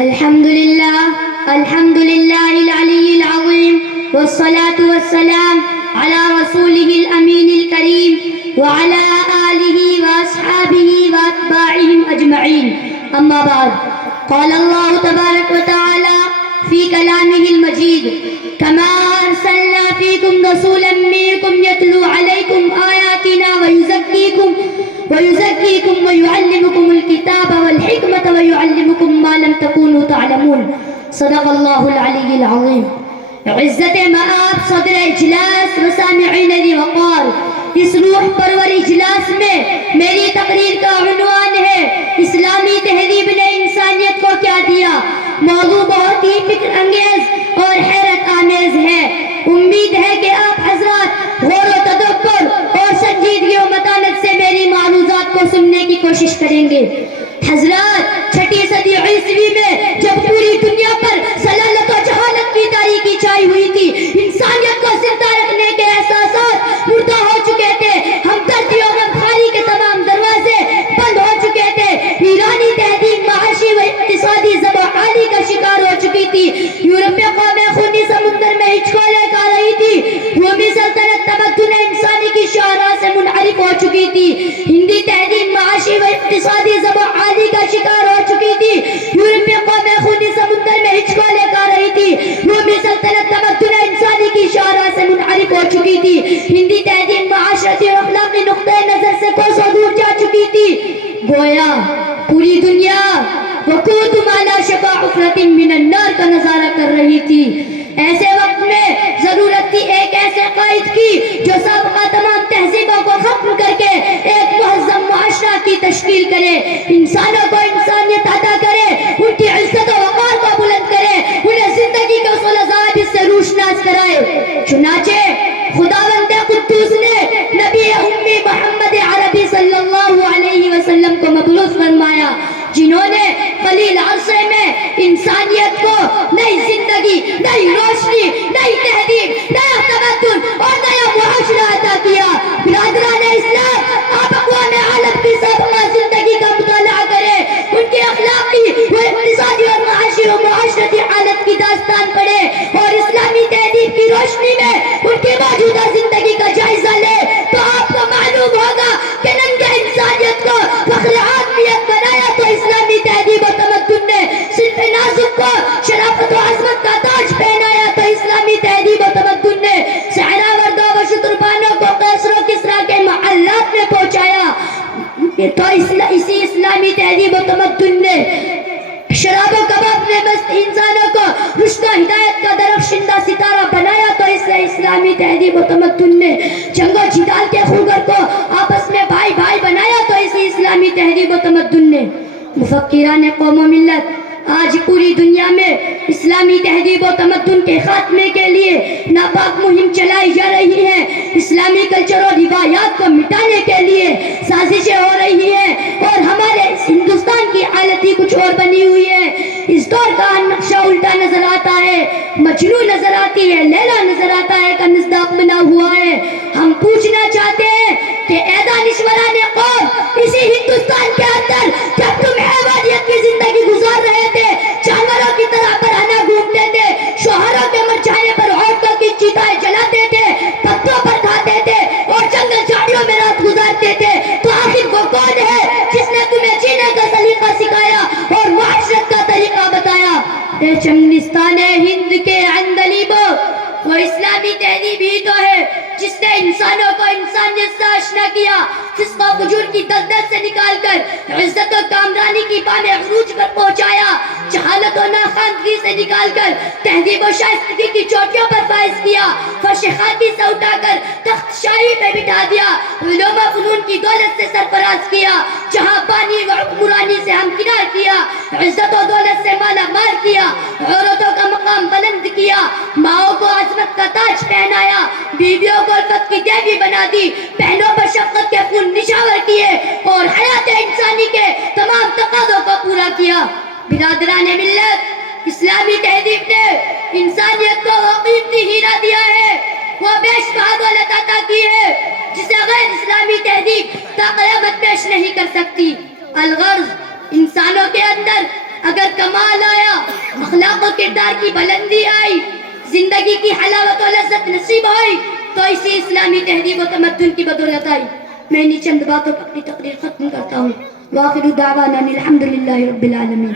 الحمد لله العلي العظيم والصلاة والسلام على رسوله الأمين الكريم وعلى آله وأصحابه وأتباعهم أجمعين. أما بعد، قال الله تبارك وتعالى في كلامه المجيد: كما أرسلنا فيكم رسولا منكم يتلو عليكم آياتنا ويزكيكم ويعلمكم الكتاب والحكمة ويعلمكم ما لم تكونوا تعلمون. صدق الله العلي العظيم. عزت مآب صدر اجلاس و سامعین ذی وقار، اس روح پرور اجلاس میں میری تقریر کا عنوان ہے اسلامی تہذیب نے انسانیت کو کیا دیا. موضوع بہت ہی فکر انگیز اور حیرت آمیز ہے. امید ہے کہ آپ حضرات غور و تدبر اور سنجیدگی و متانت سے میری معروضات کو سننے کی کوشش کریں گے. حضرات، 6 صدی عیسوی میں جب پوری دنیا پر ضلالت و جہالت کی تاریکی چھائی ہوئی تھی، انسانیت کو زندہ رکھنے کے احساسات مردہ ہو چکے تھے، ہمدردی اور غمخواری کے تمام دروازے بند ہو چکے تھے، ایرانی تہذیب معاشی و اقتصادی زوال کا شکار ہو چکی تھی، یورپی قومیں خونی سمندر میں ہچکولے کھا رہی تھی، رومی سلطنت تمدن انسانی کی شاہراہ سے منحرف ہو چکی تھی، ہندی تہذیب معاشی و اقتصادی زوال کا شکار ہو چکی تھی، یورپی قومیں خونی سمندر میں ہچکولے کھا رہی تھی، رومی سلطنت تمدن انسانی کی شاہراہ سے منحرف ہو چکی تھی، ہندی تہذیب معاشرتی اور اخلاقی نقطۂ نظر سے کوسوں دور جا چکی تھی. گویا پوری دنیا وقود علی شفا حفرۃ من النار کا نظارہ کر رہی تھی. ایسے وقت میں ضرورت تھی ایک ایسے قائد کی جو سابقہ تمام تہذیبوں کو ختم کر کے ایک مہذب معاشرہ کی تشکیل کرے، انسانوں کو انسانیت عطا کرے، ان کی عزت و وقار کو بلند کرے، انہیں زندگی کے اصول و ضوابط سے روشناس کرائے. چنانچہ خداوند قدوس نے نبی امی محمد عربی صلی اللہ علیہ وسلم کو مبعوث فرمایا، جنہوں نے قلیل عرصے میں انسانیت کو نئی زندگی، نئی روشنی، نئی تہذیب، نیا تمدن اور نیا معاشرہ عطا کیا. برادران اسلام، آپ اقوام عالم کی سابقہ زندگی کا مطالعہ کریں، ان کی اخلاقی و اقتصادی اور معاشی و معاشرتی حالت کی داستان پڑھیں اور اسلامی تہذیب کی روشنی میں ان کی موجودہ زندگی کا جائزہ لیں تو آپ کو معلوم ہوگا کہ ننگے انسانیت کو فخر عالمیت بنایا تو اسلامی تہذیب و تمدن نے، صرف نازک کو شرافت و عظمت کا تاج پہنایا تو اسلامی تہذیب و تمدن نے صحرا وردوں و شتربانوں کو قیصر و کسریٰ کے محلات میں پہنچایا تو اسی اسلامی تہذیب و تمدن نے شراب و کباب میں مست انسانوں کو رشد و ہدایت کا درخشندہ ستارہ بنایا تو اسے اسلامی تہذیب و تمدن نے جنگ و جدال کے خوگر کو آپس میں بھائی بھائی بنایا تو اسی اسلامی تہذیب و تمدن نے. مفکران قوم و ملت آج پوری دنیا میں اسلامی تہذیب و تمدن کے خاتمے کے لیے ناپاک مہم چلائی جا رہی ہے. اسلامی کلچر اور روایات کو مٹانے کے لیے سازشیں ہو رہی ہیں اور ہمارے ہندوستان کی حالت ہی کچھ اور بنی ہوئی ہے. اس دور کا نقشہ الٹا نظر آتا ہے، مجنون نظر آتی ہے، لیلا نظر آتا ہے کا مصداق بنا ہوا ہے. ہم پوچھنا چاہتے ہیں کہ اے دانشوران قوم، اسی ہندوستان کے اندر جب تم حیوانیت کی زندگی گزار رہے تھے، جانوروں کی طرح برہنہ گھومتے تھے، شوہروں کے مر جانے پر عورتوں کی چیتائیں جلاتے تھے، پتوں پر کھاتے تھے اور جنگل جھاڑیوں میں رات گزارتے تھے، تو آخر وہ کون ہے جس نے تمہیں جینے کا سلیقہ سکھایا اور معاشرت کا طریقہ بتایا؟ اے چنگلستان ہند کے عندلیبوں، وہ اسلامی تہذیب ہی تو ہے جس نے انسانوں کو انسانیت سے آشنا کیا، فسق و فجور کی دلدل سے نکال کر عزت و کامرانی کی بام عروج پر پہنچایا، جہالت و ناخواندگی سے نکال کر تہذیب و شائستگی کی چوٹیوں پر فائز کیا، فرش خاکی سے اٹھا کر تخت شاہی پہ بٹھا دیا، علوم و فنون کی دولت سے سرفراز کیا، جہاں بانی و حکمرانی سے ہمکنار کیا، عزت و دولت سے مالا مال کیا، عورتوں کا مقام بلند کیا، ماؤں کو عظمت کا تاج پہنایا، بیویوں کو الفت کی دیوی بنا دی، بہنوں پر شفقت کے خون نشاور کیے اور حیات انسانی کے تمام تقاضوں کو پورا کیا. برادران ملت، اسلامی تہذیب نے انسانیت کو وہ قیمتی ہیرا دیا ہے، وہ بیش بہا دولت عطا کی ہے جسے غیر اسلامی تہذیب تا قیامت پیش نہیں کر سکتی. الغرض، انسانوں کے اندر اگر کمال آیا اخلاق و کردار کی بلندی آئی، زندگی کی حلاوت و لذت نصیب ہوئی، تو اسی اسلامی تہذیب و تمدن کی بدولت آئی۔ میں انہی چند باتوں پر اپنی تقریر ختم کرتا ہوں۔ وآخر دعوانا الحمدللہ رب العالمین۔